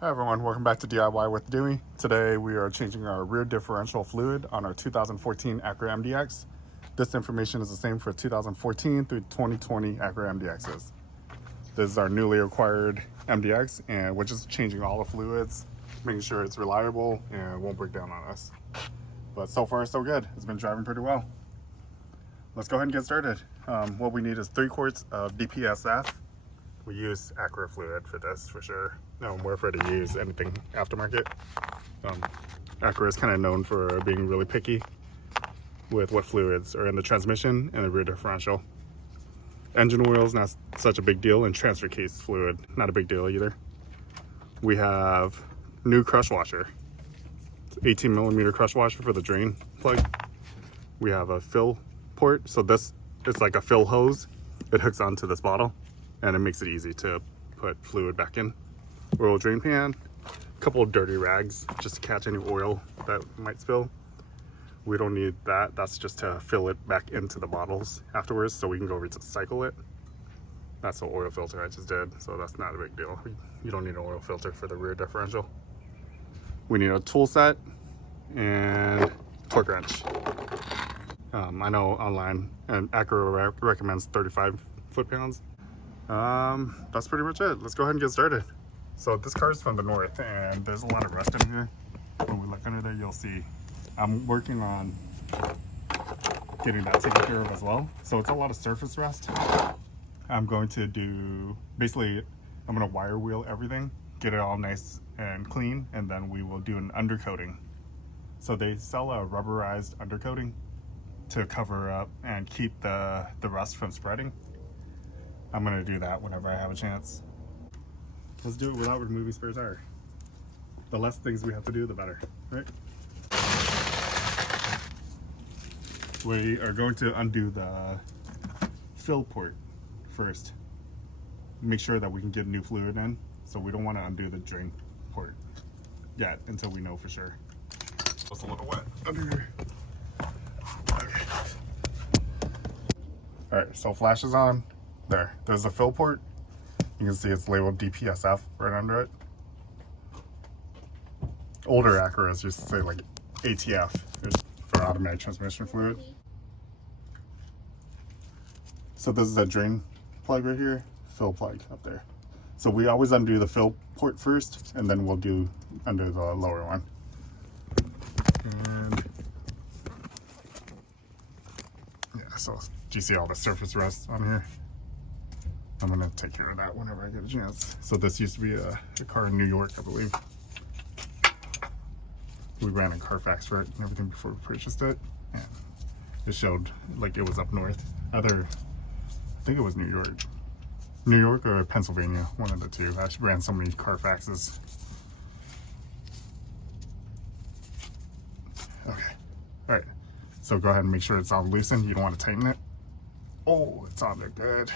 Hi everyone, welcome back to DIY with Dewey. Today we are changing our rear differential fluid on our 2014 Acura MDX. This information is the same for 2014 through 2020 Acura MDXs. This is our newly acquired MDX, and we're just changing all the fluids, making sure it's reliable and won't break down on us. But so far so good, it's been driving pretty well. Let's go ahead and get started. What we need is 3 quarts of DPSF. We use Acura fluid for this for sure. No, we're afraid to use anything aftermarket. Acura is kind of known for being really picky with what fluids are in the transmission and the rear differential. Engine oil is not such a big deal, and transfer case fluid, not a big deal either. We have new crush washer. It's 18mm crush washer for the drain plug. We have a fill port, so this is like a fill hose. It hooks onto this bottle and it makes it easy to put fluid back in. Oil drain pan, a couple of dirty rags just to catch any oil that might spill. We don't need that, that's just to fill it back into the bottles afterwards so we can go recycle it. That's the oil filter I just did, so that's not a big deal. You don't need an oil filter for the rear differential. We need a tool set and torque wrench. I know online and Acura recommends 35 foot-pounds. That's pretty much it. Let's go ahead and get started. So this car is from the north and there's a lot of rust in here. When we look under there, you'll see I'm working on getting that taken care of as well. So it's a lot of surface rust. I'm going to do, basically, I'm going to wire wheel everything, get it all nice and clean, and then we will do an undercoating. So they sell a rubberized undercoating to cover up and keep the rust from spreading. I'm gonna do that whenever I have a chance. Let's do it without removing spare tire. The less things we have to do, the better, right? We are going to undo the fill port first. Make sure that we can get new fluid in, so we don't want to undo the drain port yet until we know for sure. It's a little wet under here. Okay. All right, so flash is on. There's a fill port. You can see it's labeled DPSF right under it. Older Acuras used to say like ATF for automatic transmission fluid. So this is a drain plug right here, fill plug up there. So we always undo the fill port first, and then we'll do under the lower one. And yeah, so do you see all the surface rust on here? I'm gonna take care of that whenever I get a chance. So this used to be a car in New York, I believe. We ran a Carfax for it and everything before we purchased it. And it showed like it was up north. I think it was New York or Pennsylvania, one of the two. I ran so many Carfaxes. Okay, all right. So go ahead and make sure it's all loosened. You don't want to tighten it. Oh, it's on there good.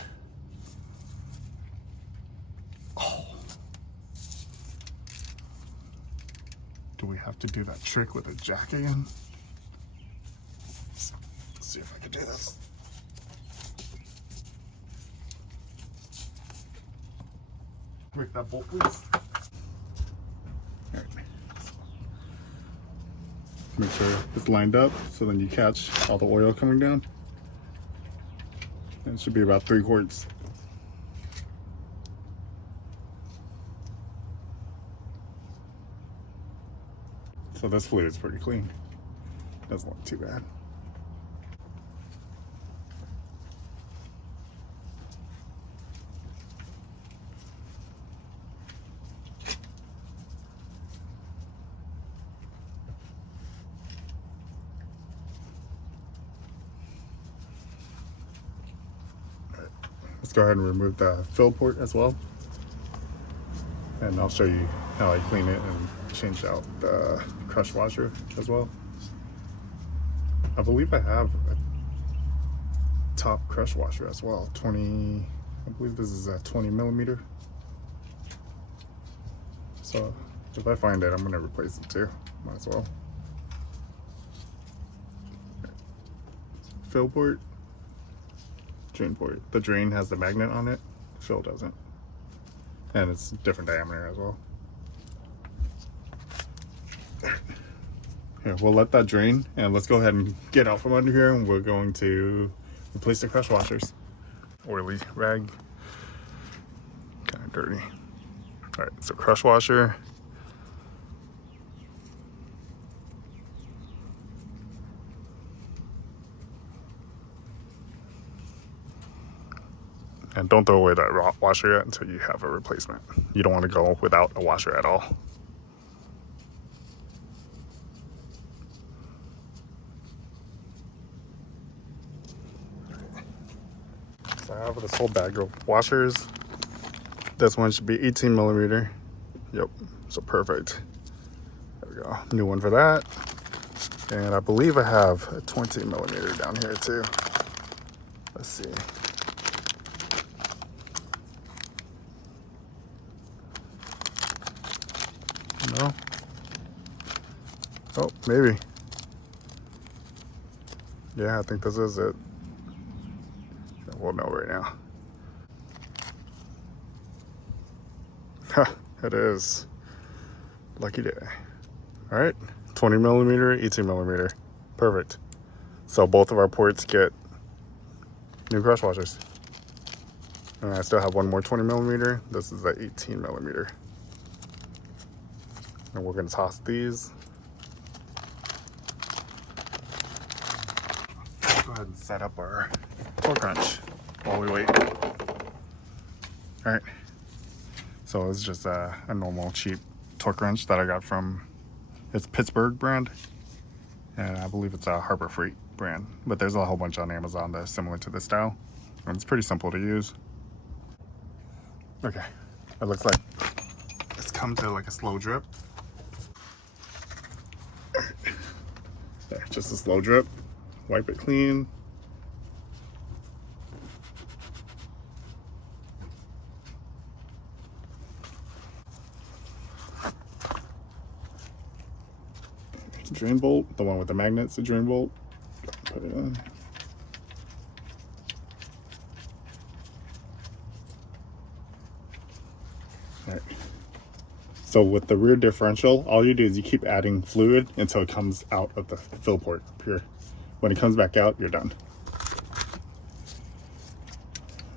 Do we have to do that trick with a jack again? Let's see if I can do this. Break that bolt, please. All right. Make sure it's lined up so then you catch all the oil coming down. And it should be about 3 quarts. So this fluid is pretty clean. Doesn't look too bad. All right. Let's go ahead and remove the fill port as well. And I'll show you how I clean it and change out the crush washer as well. I believe I have a top crush washer as well. I believe this is a 20mm. So if I find it, I'm gonna replace it too. Might as well. Fill port, drain port. The drain has the magnet on it, fill doesn't. And it's different diameter as well. Here, we'll let that drain, and let's go ahead and get out from under here, and we're going to replace the crush washers. Oily rag, kind of dirty. All right, so crush washer. And don't throw away that washer yet until you have a replacement. You don't want to go without a washer at all. So I have this whole bag of washers. This one should be 18 millimeter. Yep, so perfect. There we go, new one for that. And I believe I have a 20 millimeter down here too. Let's see. No? Oh, maybe. Yeah, I think this is it. We'll know right now. Ha, it is. Lucky day. All right, 20 millimeter, 18 millimeter. Perfect. So both of our ports get new crush washers. And I still have one more 20 millimeter. This is the 18 millimeter. And we're gonna toss these. Let's go ahead and set up our torque wrench while we wait. All right, so it's just a normal cheap torque wrench that I got from, it's Pittsburgh brand, and I believe it's a Harbor Freight brand, but there's a whole bunch on Amazon that's similar to this style, and it's pretty simple to use. Okay, it looks like it's come to like a slow drip. There, just a slow drip. Wipe it clean. Drain bolt, the one with the magnets, the drain bolt. Put it in. All right. So with the rear differential, all you do is you keep adding fluid until it comes out of the fill port here. When it comes back out, you're done.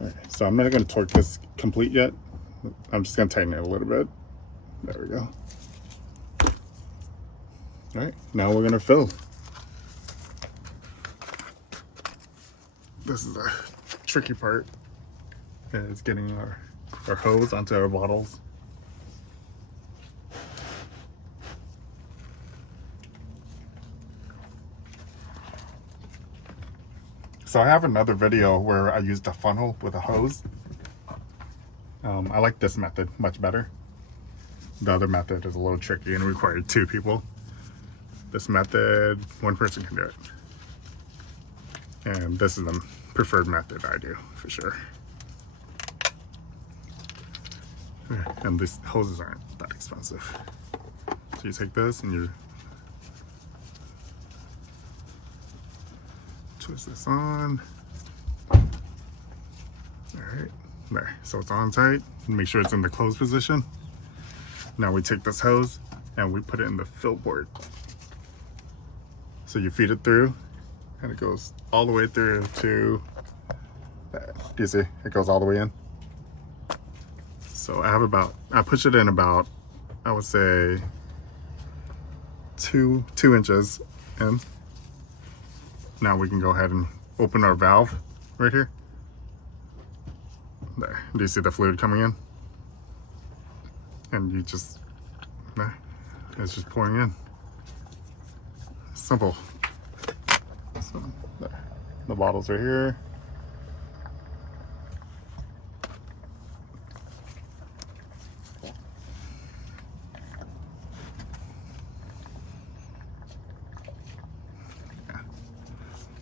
All right, so I'm not going to torque this complete yet. I'm just going to tighten it a little bit. There we go. All right, now we're going to fill. This is the tricky part, is getting our hose onto our bottles. So I have another video where I used a funnel with a hose. I like this method much better. The other method is a little tricky and required 2 people. This method, 1 person can do it. And this is the preferred method I do, for sure. And these hoses aren't that expensive. So you take this and you twist this on. All right, there. So it's on tight. Make sure it's in the closed position. Now we take this hose and we put it in the fill port. So you feed it through, and it goes all the way through to that. Do you see? It goes all the way in. So I push it in about, I would say, two inches in. Now we can go ahead and open our valve right here. There. Do you see the fluid coming in? And you just, it's just pouring in. Simple. So, there. The bottles are here.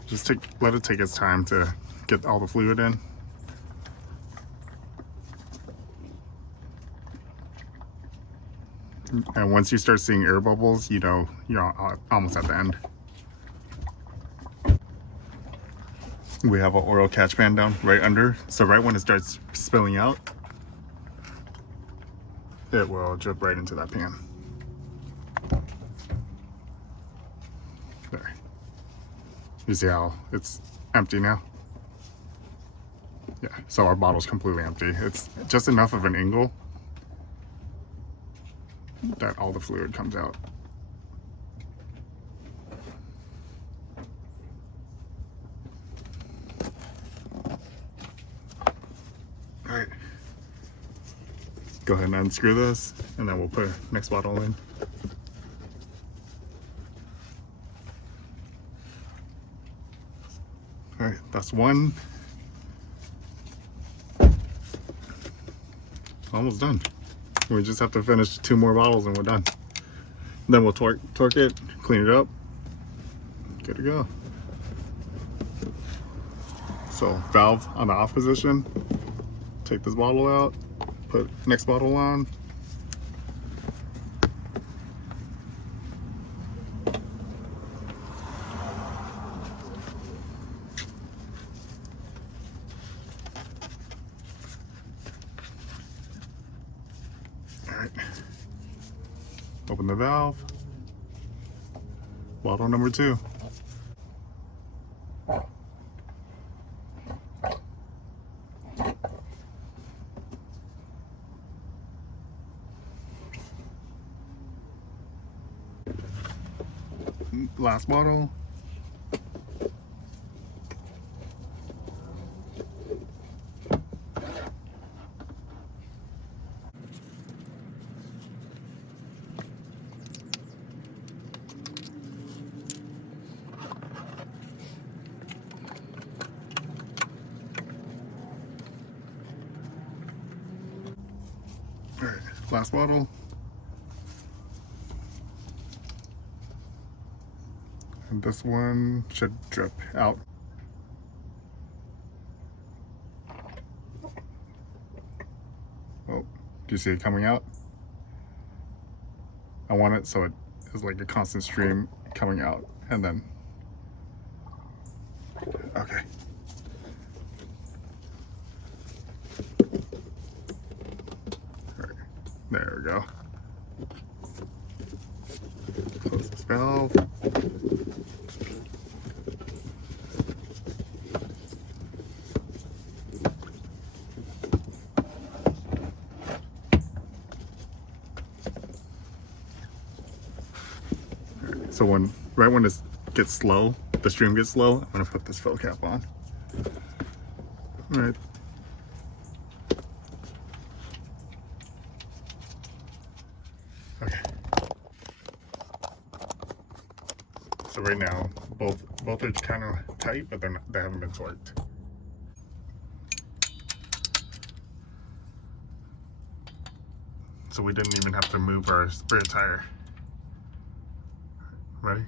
Just let it take its time to get all the fluid in. And once you start seeing air bubbles, you know you're almost at the end. We have an oil catch pan down right under, so right when it starts spilling out, it will drip right into that pan. You see how it's empty now? Yeah, so our bottle's completely empty. It's just enough of an angle that all the fluid comes out. All right, go ahead and unscrew this, and then we'll put next bottle in. All right, that's one. Almost done. We just have to finish 2 more bottles and we're done. Then we'll torque it, clean it up, good to go. So valve on the off position, take this bottle out, put next bottle on. All right, open the valve, bottle number 2. Last bottle. All right, last bottle. And this one should drip out. Oh, do you see it coming out? I want it so it is like a constant stream coming out, and then, okay. All right, there we go. Close this valve. So right when it gets slow, the stream gets slow, I'm gonna put this fill cap on. All right. Okay. So right now, both are kind of tight, but they haven't been torqued. So we didn't even have to move our spare tire. Ready?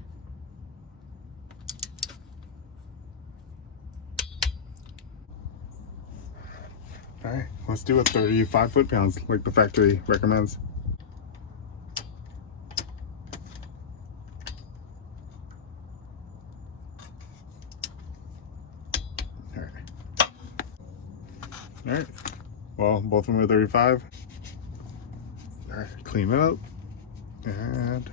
All right, let's do it 35 foot-pounds like the factory recommends. All right. All right, well, both of them are 35. All right, clean it up, and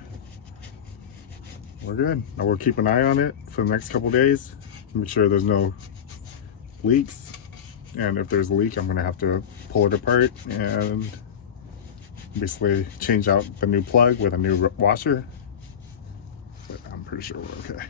we're good. Now we'll keep an eye on it for the next couple days, make sure there's no leaks. And if there's a leak, I'm gonna have to pull it apart and basically change out the new plug with a new washer. But I'm pretty sure we're okay.